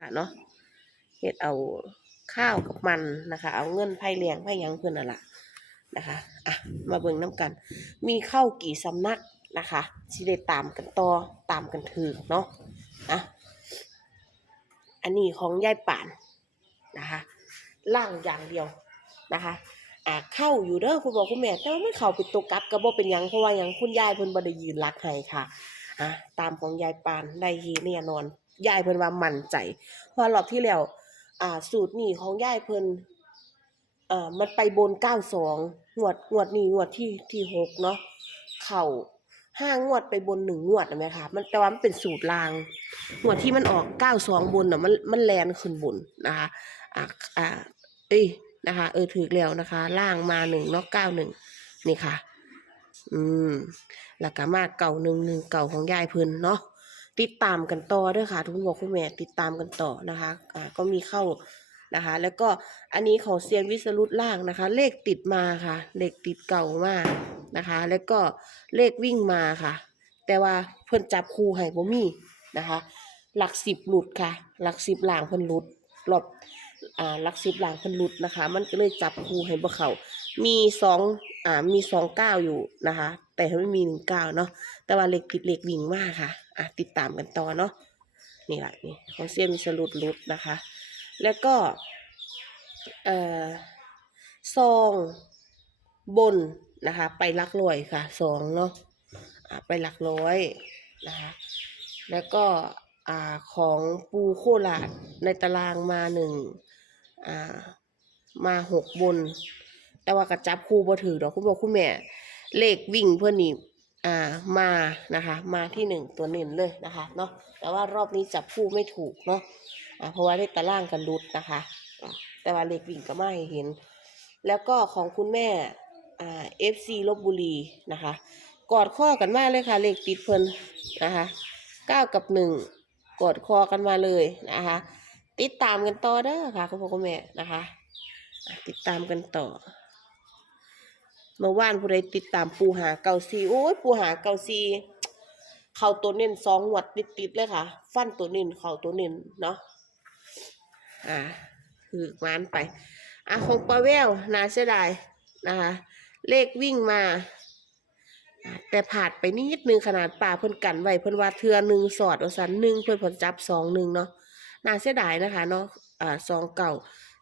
ค่ะเนาะเฮ็ดเอาข้าวกับมันนะคะ เอาเงินไผ่เลี้ยงไผ่ยังเพิ่อนน่ะล่ะนะคะอะมาเบิ่งน้ำกัน มีเข้ากี่สำนักนะคะสิได้ตามกันต่อตามกันถือเนาะอะอันนี้ของยายป่านนะคะล่างอย่างเดียวนะคะอ่าเข้าอยู่เด้อคุณบอกคุณแม่แต่ว่าไม่เข้าเป็นตัวกลับก็บ่เป็นยังเพราะว่ายังคุณยายเพิ่นบ่ได้ยืนรักให้ค่ะอะตามของยายปานได้เฮแน่นอน ยายเพิ่นว่ามั่นใจเพราะรอบที่แล้วอ่า สูตรนี้ของยายเพิ่นอ่อมันไปบน92งงวดงวดนี้งวดที่ที่หกเนาะเข้าห้างวดไปบนหนึ่งงวดนะแม่ค่ะมันแต่ว่ามันเป็นสูตรลางงวดที่มันออก92บนน่ะมันมันแลนขึ้นบนนะคะอ่าอ่าเอ้ยนะคะ เออถือแล้วนะคะ ล่างมาหนึ่งนาะเก้าหนึ่งนี่ค่ะ อืมแล้วก็มาเก่าหนึ่งหนึ่งเก่าของยายเพิ่นเนาะ ติดตามกันต่อด้วยค่ะ ทุกคนบอกคุณแม่ติดตามกันต่อนะคะอ่าก็มีเข้านะคะ แล้วก็อันนี้ของเซียนวิสรุตล่างนะคะ เลขติดมาค่ะ เลขติดเก่ามากนะคะ แล้วก็เลขวิ่งมาค่ะ แต่ว่าเพิ่นจับคูให้บ่มีนะคะ หลักสิบหลุดค่ะ หลักสิบหล่างเพิ่นหลุดรอบอ่าหลักสิบหลังเพิ่นหลุดนะคะ มันก็เลยจับคูให้บ่เขามีสองอ่ามีสองเก้าอยู่นะคะ แต่ไม่มีหนึ่งเก้าเนาะแต่ว่าเลขติดเลขวิ่งมากค่ะ อะติดตามกันต่อเนาะนี่แหละนี่ของเซียมีสรุดลุดนะคะ แล้วก็เอ่อซองบนนะคะ ไปลักร้อยค่ะสองเนาะอ่าไปหลักร้อยนะคะแล้วก็อ่าของปูโคราชในตารางมาหนึ่งอ่ามาหกบน แต่ว่ากระจับคู่บ่ถือดอกคุณบอกคุณแม่ เลขวิ่งเพื่อนนี่ อ่ามานะคะ มาที่หนึ่งตัวเน้นเลยนะคะเนาะแต่ว่ารอบนี้จับคู่ไม่ถูกเนาะอ่าเพราะว่าเลขตารางกันรุดนะคะอ่าแต่ว่าเลขวิ่งก็ไม่เห็น แล้วก็ของคุณแม่อ่า FC ลบบุรีนะคะ กอดข้อกันมาเลยค่ะเลขติดเพิ่นนะคะเก้ากับหนึ่งกอดคอกันมาเลยนะคะ ติดตามกันต่อเด้อค่ะคุณพ่อคุณแม่นะคะ ติดตามกันต่อ เมื่อวานผู้ใดติดตามปูหาเกาซีโอ้ยปูหาเกาซีเข้าตัวเน้นสองหวัดติดติดๆเลยค่ะ ฟันตัวเน้นเข้าตัวเน้นเนาะอ่าคือมานไปอะของปลาแววนาเสียดายนะคะเลขวิ่งมา แต่ผ่าดไปนิดนึงขนาดป่าเพิ่นกันไว้เพิ่นว่าเทือหนึ่งสอดเอาสันหนึ่งเพิ่นผลจับสองหนึ่งเนาะน่าเสียดายนะคะเนาะอ่าซองเก่า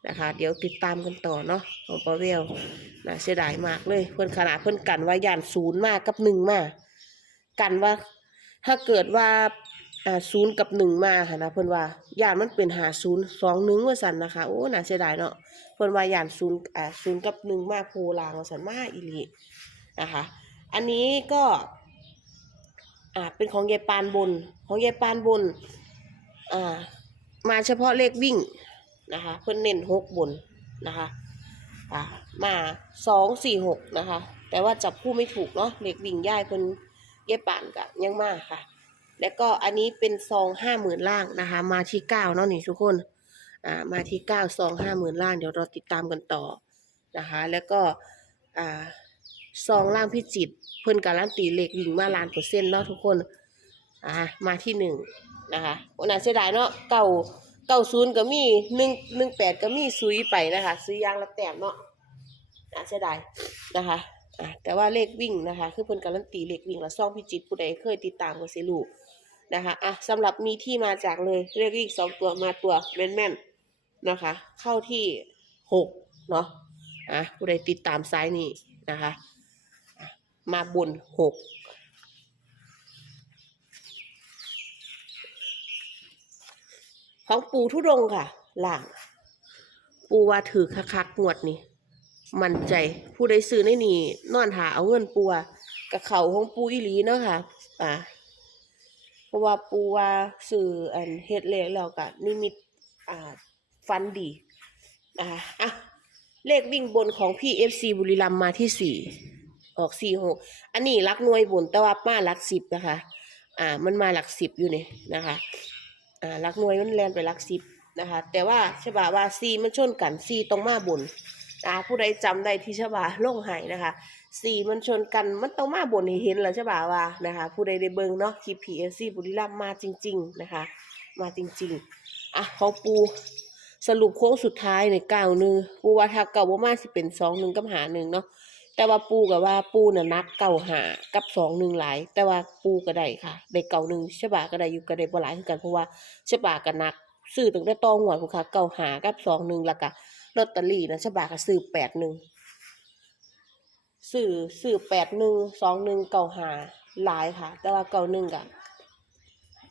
นะคะ เดี๋ยวติดตามกันต่อเนาะของปาเวลน่าเสียดายมากเลย เพื่อนขนาดเพื่อนกันว่าย่านศูนย์มากกับหนึ่งมากกันว่า ถ้าเกิดว่าศูนย์กับหนึ่งมาค่ะนะเพื่อนว่าย่านมันเป็นหาศูนย์สองหนึ่งว่าสันนะคะโอ้น่าเสียดายเนาะเพื่อนว่าย่านศูนย์อ่าศูนย์กับหนึ่งมาโพลางว่าสันมาอีหลีนะคะ อันนี้ก็อ่าเป็นของยายปานบน ของยายปานบนอ่ามาเฉพาะเลขวิ่ง นะคะ เพื่อนเน้นหกบนนะคะอ่ามาสองสี่หกนะคะ แต่ว่าจับคู่ไม่ถูกเนาะเลขวิ่งย่ายเพิ่นเย่ป่านกับยังมากค่ะ แล้วก็อันนี้เป็นซองห้าหมื่นล่างนะคะ มาที่เก้าเนาะนี่ทุกคนอ่ามาที่เก้าซองห้าหมื่นล่างเดี๋ยวเราติดตามกันต่อนะคะ แล้วก็อ่าซองล่างพิจิตรเพิ่นการันตีเลขวิ่งมาล้านเปอร์เซ็นต์เนาะทุกคนอ่ามาที่หนึ่งนะคะวันนั้นเสียดายเนาะเก่า เก่าศูนย์ก็มีหนึ่งหนึ่งแปดก็มีซุยไปนะคะซุยยางละแต้มเนาะน่าเสียดายนะคะอะแต่ว่าเลขวิ่งนะคะ คือเพิ่นการันตีเลขวิ่งและซ่องพิจิตผู้ใดเคยติดตามก็สิรู้นะคะอะสำหรับมีที่มาจากเลยเลขวิ่งสองตัวมาตัวแม่นๆนะคะ เข้าที่หกเนาะอะผู้ใดติดตามซ้ายนี่นะคะ มาบนหก ของปูทุดงค่ะล่าง ปูว่าถือคักๆงวดนี่มั่นใจผู้ใดซื้อในนี่นอนหาเอาเงินปูว่กับเขาของปูอีหลีเนาะค่ะ อ่าเพราะว่าปูว่าซื้ออันเฮ็ดเลขแล้วก็นิมิตอ่าฟันดีนะคะอะเลขวิ่งบนของพี่เอฟซีบุรีรัมมาที่สี่ออกสี่หกอันนี้รักหน่วยบนแต่ว่ามาหลักสิบนะคะ อ่า มันมาหลักสิบอยู่นี่นะคะ อ่าลักหน่วยมันแลนไปหลักสิบนะคะ แต่ว่าฉบาว่าซีมันชนกันซีต้องมาบนอ่าผู้ใดจำได้ที่ฉบาล่งหายนะคะซีมันชนกันมันต้องมาบนเห็นแล้วฉบาว่านะคะ ผู้ใดได้เบิ่งเนาะคลิปพีเอซีบุรีรัมมาจริง ๆนะคะ มาจริงๆอะเของปูสรุปโค้งสุดท้ายในเก้าหนึ่งปูว่าถ้าเก่าบ่ามาสิเป็นสองหนึ่งกับหาหนึ่งเนาะ แต่ว่าปูกับว่าปูน่ะนักเก่าหากับสองหนึ่งหลาย แต่ว่าปูก็ได้ค่ะได้เก่าหนึ่งฉบาก็ได้อยู่ก็ได้บ่หลายคือกันเพราะว่าฉบาก็นักซื้อตั้งแต่ตองหัวคุณค่ะเก่าหากับสองหนึ่งแล้วก็ลอตเตอรี่นะฉบาก็ซื้อแปดหนึ่งซื้อซื้อแปดหนึ่งสองหนึ่งเก่าหาหลายค่ะ แต่ว่าเก่าหนึ่งก็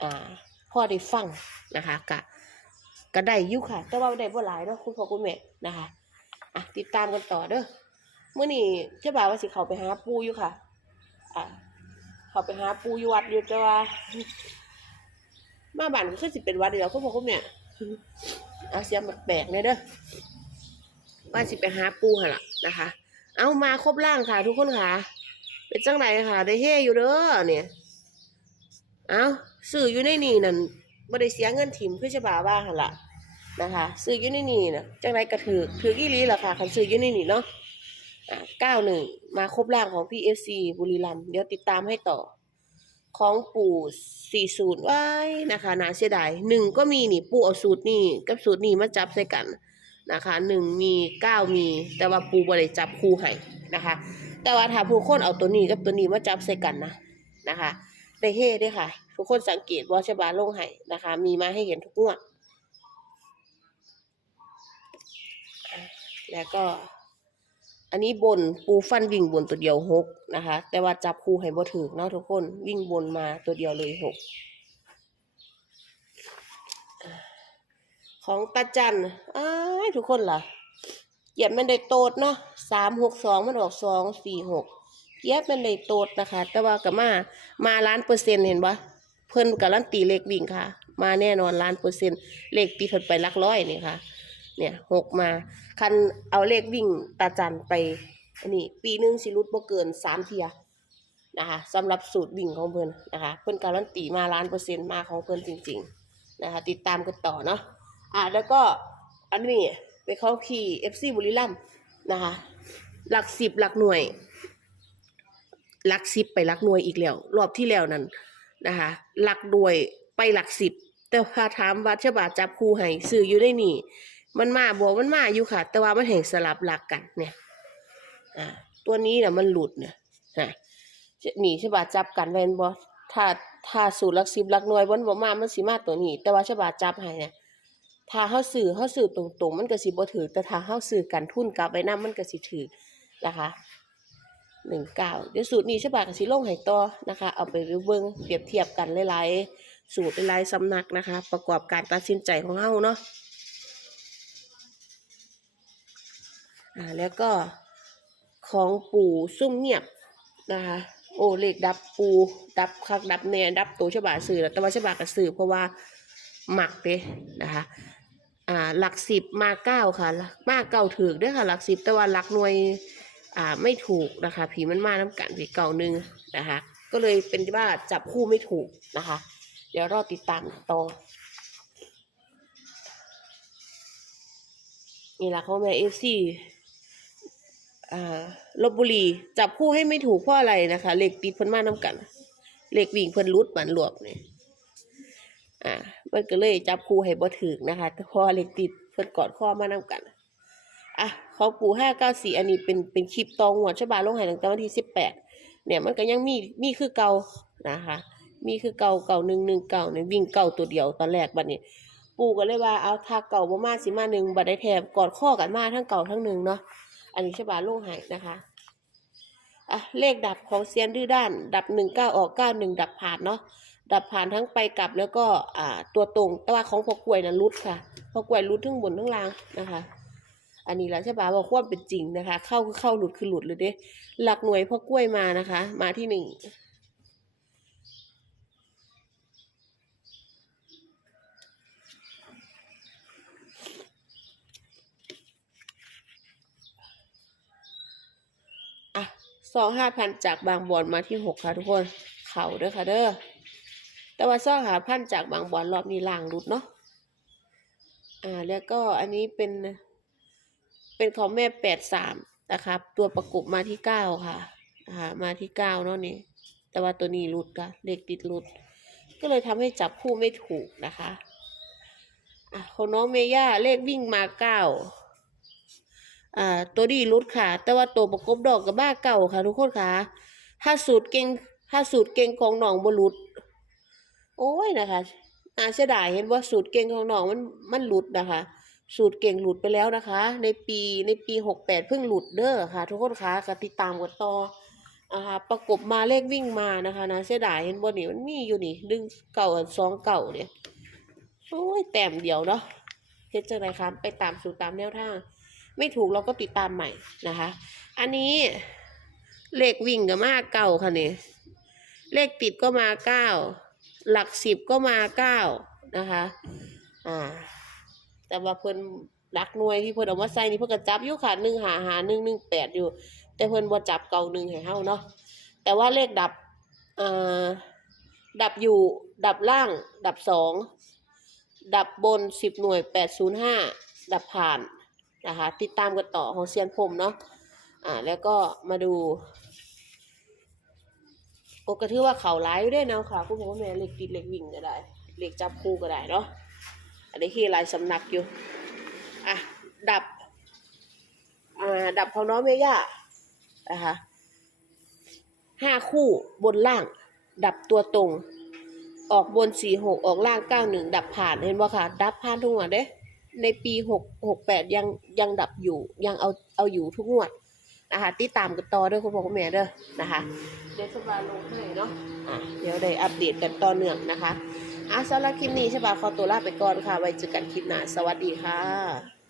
อ่าพ่อได้ฟังนะคะกะก็ได้อยู่ค่ะ แต่ว่าได้บ่หลายเนาะคุณพ่อคุณแม่นะคะอะติดตามกันต่อเด้อ มื้อนี้เจ้าบ่าวว่าสิเขาไปหาปูอยู่ค่ะ อะเขาไปหาปูอยู่วัดอยู่แต่ว่า มาบ้านก็คือสิเป็นวัดเดียวคุณพ่อคุณแม่เอาเสียงแปลกๆเนี่ยเด้อว่าสิไปหาปูหั่นล่ะนะคะ เอามาครบร่างค่ะ ทุกคนค่ะ เป็นจังไดค่ะ ได้เฮอยู่เด้อเนี่ย เอาซื้ออยู่ในนี่นั่นบ่ได้เสียเงินถิ่มคือฉบาว่าหั่นล่ะนะคะซื้ออยู่ในนี่น่ะจังไรก็ถือถืออีหลีล่ะค่ะคันซื้ออยู่ในนี่เนาะ อ่า91มาครบร่างของ PFC บุรีรัมเดี๋ยวติดตามให้ต่อ ของปู่40ว้ายนะคะนาเสียดายหนึ่งก็มีนี่ปู่เอาสูตรนี่กับสูตรนี่มาจับใส่กันนะคะหนึ่งมีเก้ามี แต่ว่าปู่บ่ได้จับคู่ให้นะคะ แต่ว่าถ้าผู้คนเอาตัวนี้กับตัวนี้มาจับใส่กันนะนะคะได้เฮ่ด้วยค่ะ ทุกคนสังเกตว่าชบาลงไห้นะคะ มีมาให้เห็นทุกงวดแล้วก็ อันนี้บนปูฟันวิ่งบนตัวเดียวหกนะคะ แต่ว่าจับคู่ให้บ่ถือเนาะทุกคนวิ่งบนมาตัวเดียวเลยหกของตาจันอ้ายทุกคนล่ะเหยียบมันได้โตดเนาะสามหกสองมันออกสองสี่หกเย็บเป็นเลยโตดนะคะ แต่ว่าก็มามาล้านเปอร์เซ็นต์เห็นปะเพิ่นการันตีเลขวิ่งค่ะ มาแน่นอนล้านเปอร์เซ็นต์เลขตีเพิ่นไปลักร้อยนี่ค่ะ เนี่ยหกมา คันเอาเลขวิ่งตาจันไปอันนี้ปีหนึ่งสิรุดบ่เกินสามเทียนะคะสำหรับสูตรวิ่งของเพิ่อนนะคะ เพิ่อนการันตีมาล้านเปอร์เซ็นต์มาของเพิ่อนจริง ๆนะคะ ติดตามกันต่อเนาะอ่าแล้วก็อันนี้ไปเข้าขี่ FC บุรีรัมนะคะ หลักสิบหลักหน่วย หลักสิบไปหลักหน่วยอีกแล้วรอบที่แล้วนั้นนะคะ หลักหน่วยไปหลักสิบแต่พาถามว่าฉบาจับคู่ให้ซื้ออยู่ได้นี่ มันมาบอกมันมาอยู่ค่ะ แต่ว่ามันแห่งสลับหลักกันเนี่ยอ่าตัวนี้น่ะมันหลุดเนี่ยฮะนี่ฉบาจับกันแวนบอถ้าถ้าสูตรหลักสิบหลักหน่วยบนบ่มามันสิมาตัวนี้ แต่ว่าฉบาจับให้เนี่ยถ้าเฮาซื้อเฮาซื้อตรงๆ มันก็สิบ่ถือแต่ถ้าเฮาซื้อกันทุนกลับไว้นํมันก็สิถือนะคะหนึ่งเก้าเดี๋ยวสูตรนี้ใช่ปะกับสีลงไห้ต่อนะคะ เอาไปเบิ่งเปรียบเทียบกันหลายๆสูตรหลายๆสำนักนะคะ ประกอบการตัดสินใจของเฮาเนาะ อ่าแล้วก็ของปู่ซุ่มเงียบนะคะโอ้เลขดับปูดับคักดับแน่ดับตัวฉบาสื่อแล้วแต่ว่าฉบากับสื่อเพราะว่าหมักเด้นะคะอ่าหลักสิบมาเก้าค่ะมาเก้าถือด้วยค่ะหลักสิบแต่ว่าหลักหน่วยอ่าไม่ถูกนะคะ ผีมันมาน้ำกันผีเก่าหนึ่งนะคะก็เลยเป็นว่าจับคู่ไม่ถูกนะคะ เดี๋ยวรอติดตามต่อนี่แหละเขาแม่เอฟซีอ่า ลบบุรีจับคู่ให้ไม่ถูกเพราะอะไรนะคะเหล็กติดเพิ่นมาน้ำกันเหล็กวิ่งเพิ่นรุดหมันหลวบเนี่ยอ่ามันก็เลยจับคู่ให้บ่ถึกนะคะพอเหล็กติดเพิ่นกอดข้อมาน้ำกันอะเขาปูห้าเก้าสี่อันนี้เป็นเป็นคลิปตองหัวดฉบาลงหายตั้งแต่วันที่สิบแปดเนี่ยมันก็ยังมีมีคือเก่านะคะ มีคือเก่าเก่าหนึ่งหนึ่งเก่าเนี่ยวิ่งเก่าตัวเดียวตอนแรกบัดนี้ปูก็เลยว่าเอาถ้าเก่าบ่มาสิมาหนึ่งบัดได้แถมกอดข้อกันมาทั้งเก่าทั้งหนึ่งเนาะ อันนี้ฉบาลงใหายนะคะอะเลขดับของเซียนดื้อด้าน ดับหนึ่งเก้าออกเก้าหนึ่งดับผ่านเนาะดับผ่านทั้งไปกลับแล้วก็อ่าตัวตรงแต่ว่าของพอกล้วยนะรุดค่ะพอกล้วยรุดทั้งบนทั้งล่างนะคะ อันนี้แล้วใช่ปะบอกความเป็นจริงนะคะ เข้าคือเข้าหลุดคือหลุดเลยเด้หลักหน่วยพอกล้วยมานะคะ มาที่หนึ่งอ่ะสองห้าพันจากบางบอนมาที่หกค่ะทุกคน เข่าเด้อค่ะเด้อ แต่ว่าสองหาพันจากบางบอนรอบนี้ล่างหลุดเนาะ อ่า แล้วก็อันนี้เป็น เป็นของแม่แปดสามนะครับ ตัวประกบมาที่เก้าค่ะนะคะมาที่เก้าเนาะนี่ แต่ว่าตัวนี้หลุดค่ะ เลขติดหลุด ก็เลยทำให้จับคู่ไม่ถูกนะคะ อะของน้องเมย่าเลขวิ่งมาเก้า อ่าตัวดีรุดค่ะ แต่ว่าตัวประกบดอกกับบ้าเก่าค่ะ ทุกคนค่ะถ้าสูตรเก่งถ้าสูตรเก่งของน้องบรุดโอ้ยนะคะอาเสียดายเห็นว่าสูตรเก่งของน้องมันมันหลุดนะคะ สูตรเก่งหลุดไปแล้วนะคะ ในปีในปีหกแปดเพิ่งหลุดเด้อค่ะ ทุกคนคะกติดตามกันต่ออ่าประกบมาเลขวิ่งมานะคะนะเสียดายเห็นบ่นี่มันมีอยู่นี่ดึงเก่าสองเก่าเนี่ยโอ้ยแต้มเดียวเนาะเฮ็ดจังไดคะไปตามสูตรตามแนวทาง ไม่ถูกเราก็ติดตามใหม่นะคะ อันนี้เลขวิ่งกับมาเก่าค่ะนี่เลขติดก็มาเก้าหลักสิบก็มาเก้านะคะอ่าแต่ว่าเพิ่นรักหน่วยที่เพิ่นเอามาใส่นี่เพิ่นก็จับอยู่ค่ะหนึ่งหาหาหนึ่งหนึ่งแปดอยู่ แต่เพิ่นบ่จับเก่าหนึ่งให้เฮาเนาะแต่ว่าเลขดับอ่อดับอยู่ดับล่าง ดับสองดับบนสิบหน่วยแปดศูนย์ห้าดับผ่าน นะคะ ติดตามกันต่อของเซียนพรมเนาะอ่าแล้วก็มาดูโอกระถือว่าเขาร้ายด้วยเนาะค่ะคุณพ่อแม่เล็กติดเล็กวิ่งก็ได้เล็กจับคู่ก็ได้เนาะอันนี้คือลายสำนักอยู่อะดับอ่าดับของน้องเมย่านะคะห้าคู่บนล่าง ดับตัวตรง ออกบนสี่หกออกล่างเก้าหนึ่งดับผ่านเห็นบ่ค่ะ ดับผ่านทุกงวดเด้ ในปีหกหกแปดยังยังดับอยู่ยังเอาเอาอยู่ทุกงวดนะคะติดตามกันต่อเด้วยคุณพ่อคุณแม่เด้อนะคะเดี๋ยวสบายลงให้เนาะอะเดี๋ยวได้อัปเดตกันต่อเนื่องนะคะอะสำหรับคลิปนี้ใช่ป่ะขอตัวลาไปก่อนค่ะ ไว้เจอกันคลิปหน้าสวัสดีค่ะ